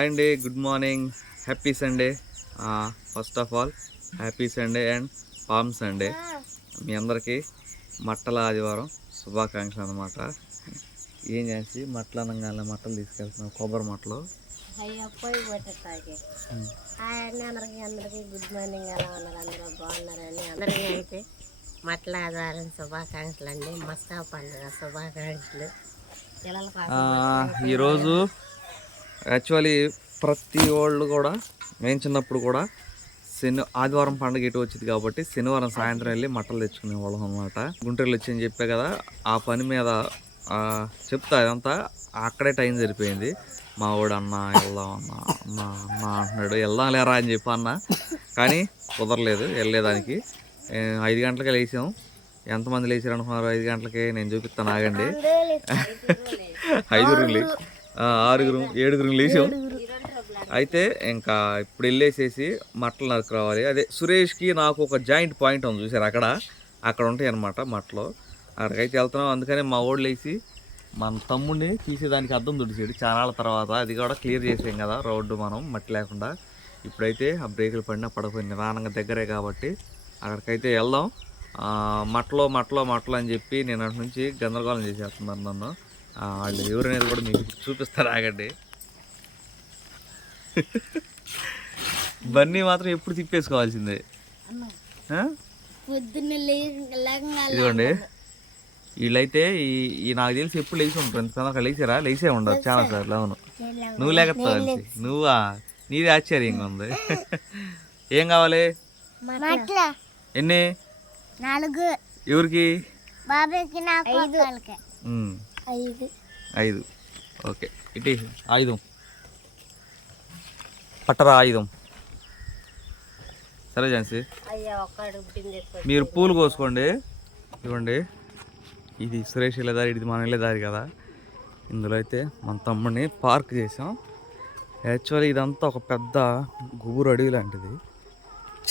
Hi అండి good morning happy Sunday first of all happy Sunday and palm Sunday మీ అందరికీ మట్టల ఆదివారం శుభాకాంక్షలు అనమాట ఏం చేసి మట్టలు అనగానే మట్టలు తీసుకెళ్తున్నాం. కొబ్బరి మట్టలు. అందరికీ అందరికీ గుడ్ మార్నింగ్ ఎలా ఉన్నారు? అందరూ బాగున్నారండి అందరికీ అయితే మట్ల ఆధారం శుభాకాంక్షలు. అండి మస్కా పండుగ శుభాకాంక్షలు ఈరోజు యాక్చువల్లీ ప్రతి వాళ్ళు కూడా మేము చిన్నప్పుడు కూడా శని ఆదివారం పండుగ ఇటు వచ్చింది కాబట్టి శనివారం సాయంత్రం వెళ్ళి మట్టలు తెచ్చుకునే వాళ్ళం అనమాట గుంటూరులో వచ్చి అని చెప్పే కదా ఆ పని మీద చెప్తా అదంతా అక్కడే టైం సరిపోయింది. మా వాడు అన్న వెళ్దాం అన్న అన్న అన్న అంటున్నాడు. వెళ్దాం లేరా అని చెప్పి అన్న. కానీ కుదరలేదు వెళ్ళేదానికి. ఐదు గంటలకే లేచాం. ఎంతమంది లేచారు అనుకున్నారు ఐదు గంటలకి? నేను చూపిస్తాను ఆగండి. ఐదుగురు ఆరుగురు ఏడుగురు లేచాం. అయితే ఇంకా ఇప్పుడు వెళ్ళేసేసి మట్టలు నరకు రావాలి అదే సురేష్కి నాకు ఒక జాయింట్ పాయింట్ ఉంది చూసారు అక్కడ? అక్కడ ఉంటాయి అనమాట మట్టలు. అక్కడికైతే వెళ్తున్నాం. అందుకనే మా ఓళ్ళు వేసి మన తమ్ముడిని తీసేదానికి అర్థం దుడిచాడు చాలా తర్వాత అది కూడా క్లియర్ చేసాం కదా రోడ్డు మనం మట్టి లేకుండా. ఇప్పుడైతే ఆ బ్రేకులు పడినా పడకపోయి నిదానంగా దగ్గరే కాబట్టి అక్కడికైతే వెళ్దాం. మట్టలో మట్టలో మట్టలో అని చెప్పి నేను అటు నుంచి గందరగోళం చేసేస్తున్నాను నన్ను. వాళ్ళు ఎవరనేది కూడా మీకు చూపిస్తారు ఆగండి బన్నీ మాత్రం ఎప్పుడు తిప్పేసుకోవాల్సిందే. ఇదిగోండి. వీళ్ళైతే ఈ ఈ నాకు తెలిసి ఎప్పుడు లేచి ఉంటారు. పెద్ద లేచారా? లేచే ఉండరు. చాలా సార్లు అవును. నువ్వు లేకపోతే నువ్వా? నీది ఆశ్చర్యంగా ఉంది. ఏం కావాలి? మట్ల. ఎన్ని? నాలుగు. ఎవరికి? బాబాయ్కి నాకు ఐదు. ఓకే. ఇటీ ఆయుధం. పట్టరా ఆయుధం. సరే ఝాన్సీ. మీరు పూలు కోసుకోండి. ఇవ్వండి. ఇది సురేష్ వెళ్ళే దారి ఇది మనం వెళ్ళే దారి కదా. ఇందులో అయితే మన తమ్ముడిని పార్క్ చేసాం యాక్చువల్లీ ఇదంతా ఒక పెద్ద గుబురు అడవి లాంటిది.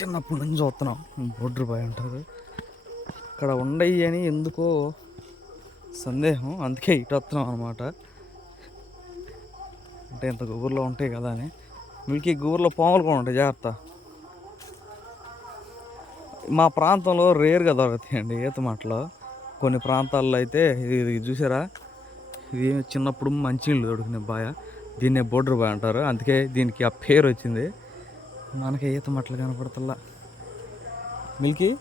చిన్నప్పటి నుంచి చూస్తున్నాం. బొడ్రు బాయ్ అంటారు. ఇక్కడ ఉండయి అని ఎందుకో సందేహం. అందుకే ఇటు వస్తున్నాం అనమాట అంటే ఇంత గుబురులో ఉంటాయి కదా అని. మిల్కీ ఈ గుబురులో పాములు కూడా ఉంటాయి. జాగ్రత్త. మా ప్రాంతంలో రేర్గా దొరుకుతాయండి ఈత మాటలో కొన్ని ప్రాంతాల్లో అయితే ఇది ఇది చూసారా? ఇది చిన్నప్పుడు మంచినీళ్ళు దొరికిన బాయ. దీన్నే బోర్డర్ బాయ్ అంటారు. అందుకే దీనికి ఆ పేరు వచ్చింది. మనకి ఈత మట్టలు కనపడతల్లా మిల్కీ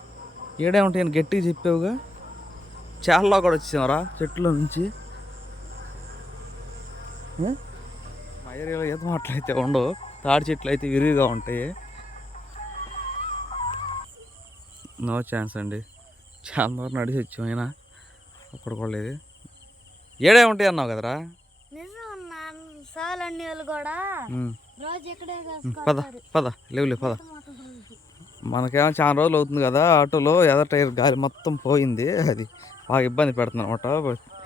ఏడే ఉంటాయని గట్టిగా చెప్పావుగా? చాలా కూడా వచ్చేసామరా చెట్లో నుంచి? మా ఏరియాలో ఈత అయితే ఉండవు. తాడి చెట్లు అయితే విరివిగా ఉంటాయి. నో ఛాన్స్ అండి. చాలా దూరం నడిచి వచ్చాం అయినా. ఒక్కడ కూడా లేదు. ఏడే ఉంటాయి అన్నావు కదరా? పద పద లేవులే పద. మనకేమో చాలా రోజులు అవుతుంది కదా ఆటోలో ఎదర టైర్ గాలి మొత్తం పోయింది అది. బాగా ఇబ్బంది పెడుతుంది అనమాట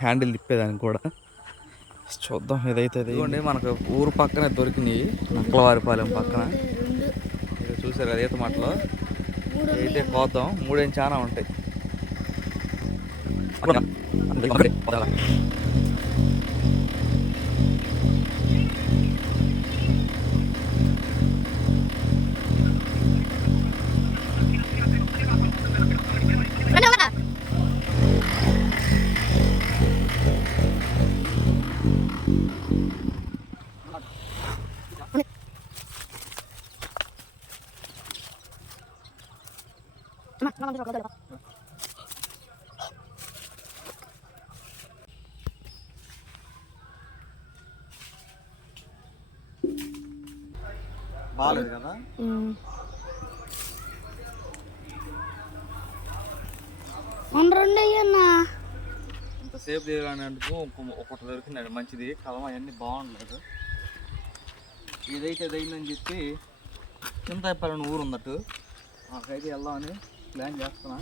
హ్యాండిల్ తిప్పేదానికి కూడా. చూద్దాం ఏదైతే ఇదిగోండి మనకు ఊరు పక్కనే దొరికినాయి. నక్కలవారిపాలెం పక్కన. ఇక చూసారు కదా ఈత మాటలో. అయితే కోద్దాం మూడేం చాలా ఉంటాయి. బాగాలేదు కదా? మన రెండు అయ్యన్నా ఇంతసేపు తీయడానికి ఒకటి దొరికిందండి మంచిది. కలం అవన్నీ బాగుండలేదు. ఏదైతే అదైందని చెప్పి చింతాయిపల్లి ఊరు ఉన్నట్టు అక్కడికి వెళ్దామని ప్లాన్ చేస్తున్నా.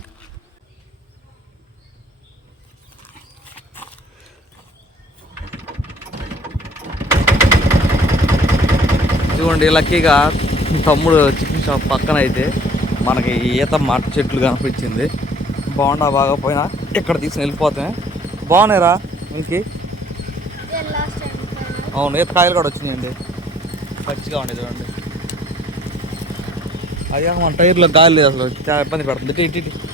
ఇదిగోండి లక్కీగా తమ్ముడు చికెన్ షాప్ పక్కన అయితే మనకి ఈత మాట చెట్లు కనిపించింది. బాగుండా బాగా పోయినా ఇక్కడ తీసుకుని వెళ్ళిపోతామే బాగున్నాయిరా మీకు అవును ఈత కాయలు కూడా వచ్చినాయండి. పచ్చిగా ఉండేది చూడండి. అయ్యా మన టైర్లో గాలి లేదు అసలు. చాలా ఇబ్బంది పడుతుంది. ఇటు ఇటు.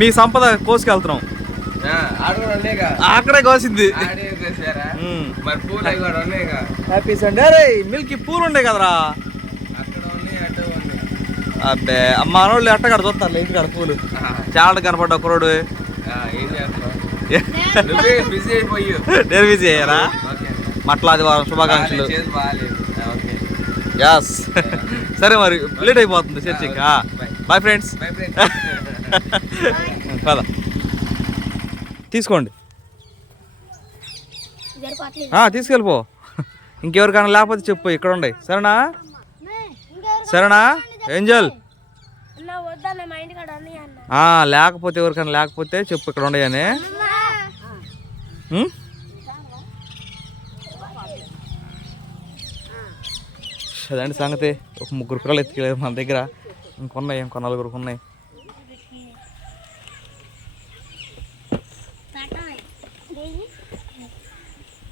మీ సంపద కోసుకెళ్తున్నాం. కూడా అక్కడే కోసింది. పూలు కూడా హ్యాపీ సండే. అరే మిల్క్ పూలు ఉండే కదరా. అబ్బే మా వాళ్ళు ఎట్టగాడ చూస్తారు ఇంటికాడ పూలు. ఆహా. చాలా కనపడ్డ ఒకరోడు. నేను బిజీ అయ్యారా ఓకే. మట్ల ఆదివారం శుభాకాంక్షలు. యాస్ సరే మరి లేట్ అయిపోతుంది చర్చికి. బాయ్ ఫ్రెండ్స్ పద. తీసుకోండి. తీసుకెళ్ళిపో. ఇంకెవరికైనా లేకపోతే చెప్పు ఇక్కడ ఉండే. సరేనా? సరేనా? ఏంజల్? లేకపోతే ఎవరికైనా లేకపోతే చెప్పు ఇక్కడ ఉండయని? అదండి సంగతి. ఒక ముగ్గురు పిల్లలు ఎత్తుకెళ్ళారు మన దగ్గర. ఇంకొన్నాయి ఇంకో నలుగురికి ఉన్నాయి.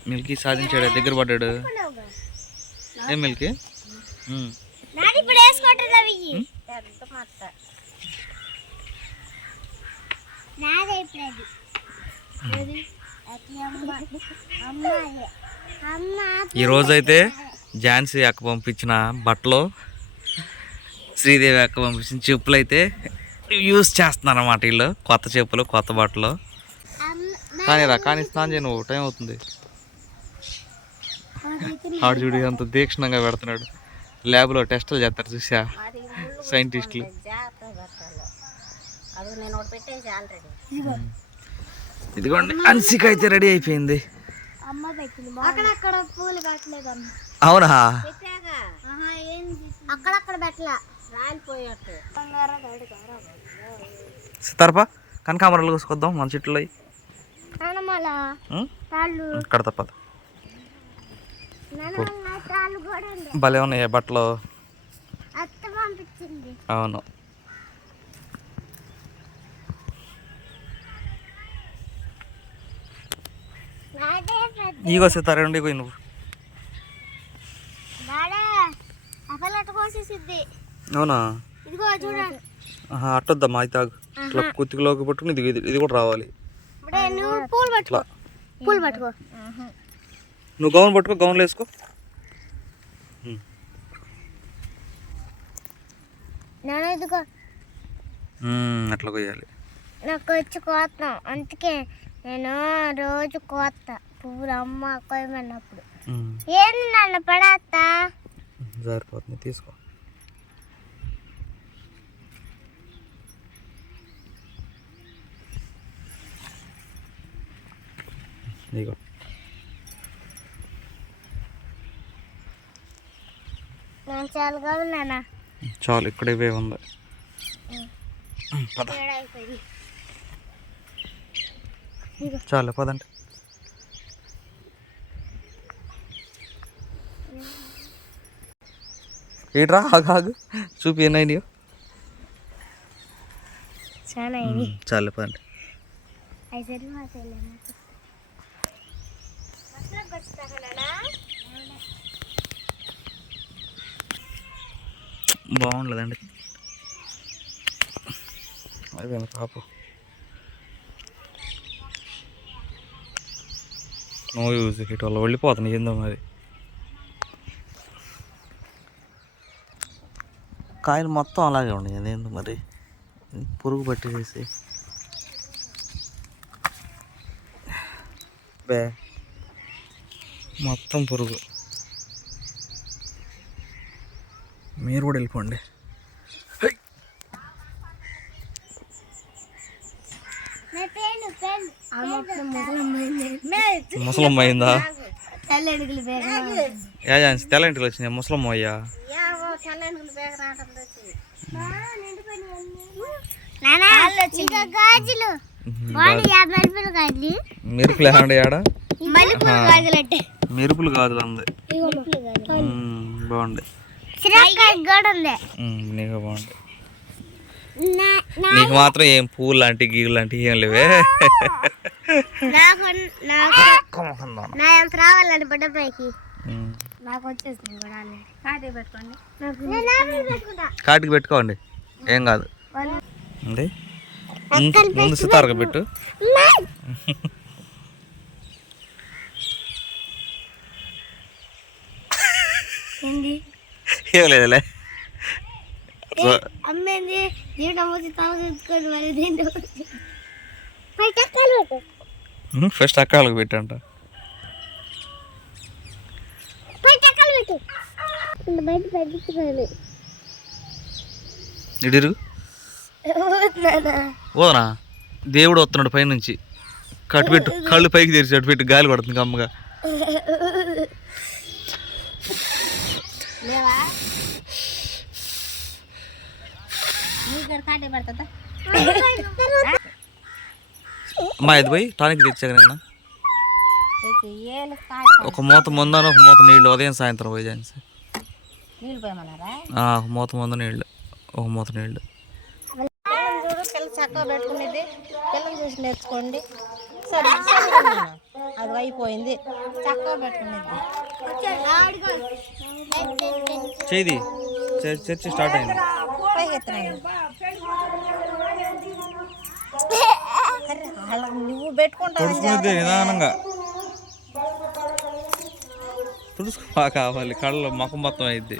మిల్కీ సాధించాడు దగ్గర పడ్డాడు. ఏం మిల్కీ? ఉం. నాది ఇప్పుడు వేసుకుంటుంది అవి. పెద్ద మత్త నాదే ఇప్పుడు అది. అది అమ్మ. అమ్మాయి. అమ్మ ఈ రోజైతే ఝాన్సీ అక్క పంపించిన బట్టలు శ్రీదేవి అక్క పంపించిన చెప్పులు అయితే యూస్ చేస్తున్నారు అన్నమాట వీళ్ళు. కొత్త చెప్పులు కొత్త బట్టలు. కానీ రా కానీ స్నానం చేయను టైం అవుతుంది. ఆడు చూడు అంత తీక్షణంగా పెడుతున్నాడు. ల్యాబ్లో టెస్టులు చేస్తారు చూసా సైంటిస్టులు ఇదిగోండి అన్సిక అయితే రెడీ అయిపోయింది. అవునా? అక్కడక్కడ పెట్టలా. రాలిపోయట్టు. సితారపా కనకామరలు కోసుకొద్దాం మన చెట్లు ఇక్కడ తప్పదు నానమ్మ తాళ్ళు కూడా ఉంది భలే ఉన్నాయి బట్టలు. అవును. ఈగో సితార ఉండి పోయి నువ్వు అవునా? ఇదిగో చూడండి ఆహా, అట్టొద్దమ్మా అయితే ఆగు ఇట్లా కుత్తిలోకి పట్టుకుని ఇది ఇది- కూడా రావాలి. పూలు పట్టుకో. పూలు పట్టుకో. నువ్వు గౌన్ పట్టుకో గౌన్లో వేసుకో. నేను ఇదిగో. ఉమ్, అట్లా కొయ్యాలి. నాకు వచ్చి కోస్తాం అందుకే నేను రోజు కోస్తా పువ్వులు అమ్మ కొయ్యమన్నప్పుడు. ఏంది నన్ను పడేస్తా సరిపోతుంది తీసుకో. ఇదిగో. చాలా ఇక్కడ ఇవే ఉంది. పద. చాలు పదండి. ఏట్రా ఆగు ఆగు. చూపి ఎన్నైనాయో చాలా పదండి. బాగుండదండి. బాగుండలేదండి పాప నో యూజ్ ఇటు వల్ల వెళ్ళిపోతున్నాయి ఏందో మరి. కాయలు మొత్తం అలాగే ఉన్నాయి అదేందో మరి. పురుగు పట్టేసేసి. బే. మొత్తం పురుగు. మీరు కూడా వెళ్ళిపోండి. ముసలమ్మ అయిందా యా తెల్లంటికి వచ్చింది. ముసలమ్మ అయ్యా మెరుపులు ఏమండి ఆడ? మెరుపులు గాజులు ఉంది బాగుండే నీకు మాత్రం ఏం పూలు లాంటి గీలు లాంటి ఏం లేవే. కాటికి పెట్టుకోండి. ఏం కాదు. ముందు- సితారగా పెట్టు. ఏంది? ఏం లేదులే. అమ్మేంది జీవితం వచ్చి మరి ఫస్ట్ అక్కాళ్ళకి పెట్టంట. ఇడిరు ఓదనా దేవుడు వస్తున్నాడు పైనుంచి. కట్టు పెట్టు. కళ్ళు పైకి తెరిచి అటు పెట్టు. గాలి పడుతుంది కమ్మగా లేవా అమ్మా ఇది పోయి టానిక్ తెచ్చాక నిన్న. ఒక మూత ముందాను ఒక మూత నీళ్ళు ఉదయం సాయంత్రం పోయి జాన్సీ ఆ, ఒక మూత ముందు నీళ్ళు ఒక మూత నీళ్ళు. చక్కగా పెట్టుకునేది. పిల్లలు చూసి నేర్చుకోండి. సరే సరే అది అయిపోయింది. చక్కగా పెట్టుకునేది. చేది చర్చి స్టార్ట్ అయింది. పైకి ఎత్తున్నాను అరే, అలా నువ్వు పెట్టుకుంటావు తుడుచుకునేది నిదానంగా. తుడుచుకో కావాలి. కళ్ళు మొఖం మొత్తం అయింది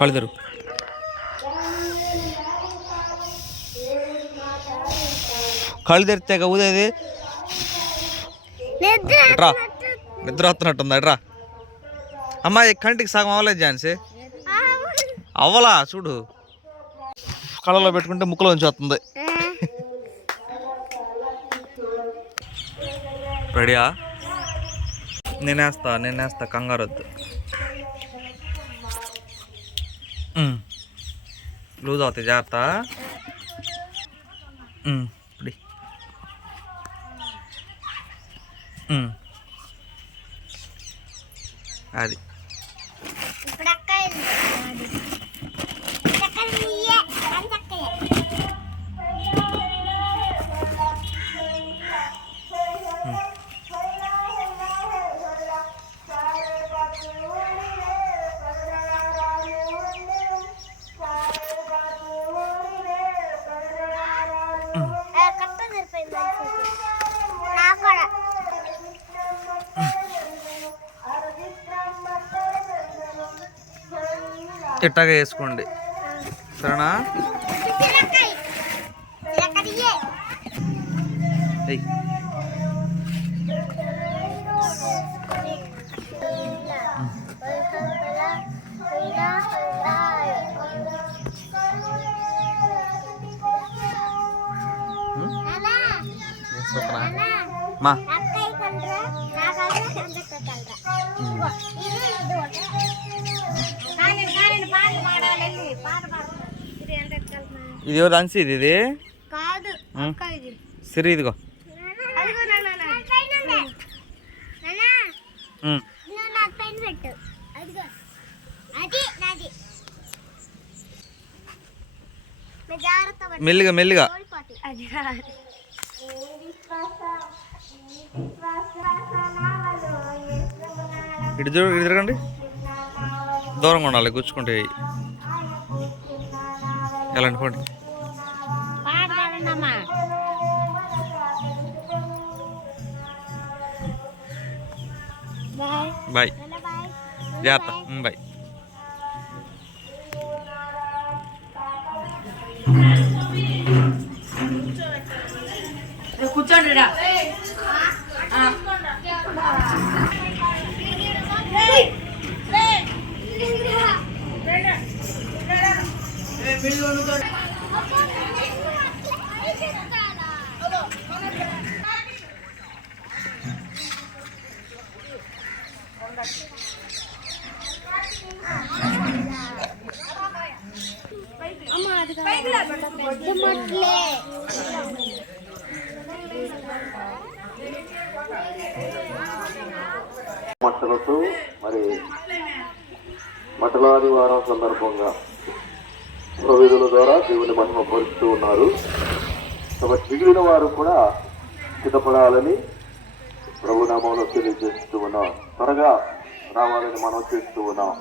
కళ్ళు కళ్ళు తెరితే ఊదేది? ఎట్రా? నిద్ర వస్తున్నట్టుంది? ఎట్రా? అమ్మాయి కంటికి సగం అవ్వలేదు ఝాన్సీ. అవ్వలా చూడు. కళ్ళలో పెట్టుకుంటే ముక్కులో నుంచి వస్తుంది. రెడీయా? నేనేస్తా నేనేస్తా కంగారు వద్దు. లూజ్ అవుతాయి జాగ్రత్త. అది. ఇట్టాగా వేసుకోండి. సరేనా? మా. ఇది ఎవరు అన్సి ఇది ఇది? కాదు ఉమ్. అక్క ఇది. సిరి ఇదిగో. మెల్లిగా మెల్లిగా. ఇటు చూడు ఇటు తిరగండి. దూరంగా ఉండాలి గుచ్చుకుంటే. ఎలా అనుకోండి బాయ్. బాయ్. బాయ్. జాగ్రత్త ఉమ్, బాయ్ మట్టలతో మరి మటలాది వారం సందర్భంగా ప్రవిధుల ద్వారా దేవుని మహిమ పరుస్తూ ఉన్నారు. కాబట్టి మిగిలిన వారు కూడా సిద్ధపడాలని ప్రభునామంలో తెలియజేస్తూ ఉన్నాం. త్వరగా రావాలని మనం చేస్తూ ఉన్నాం.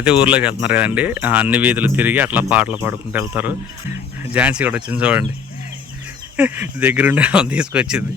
అయితే ఊర్లోకి వెళ్తున్నారు కదండి. అన్ని వీధులు తిరిగి అట్లా పాటలు పాడుకుంటూ వెళ్తారు. ఝాన్సీ కూడా వచ్చింది చూడండి. దగ్గరుండి తీసుకొచ్చింది.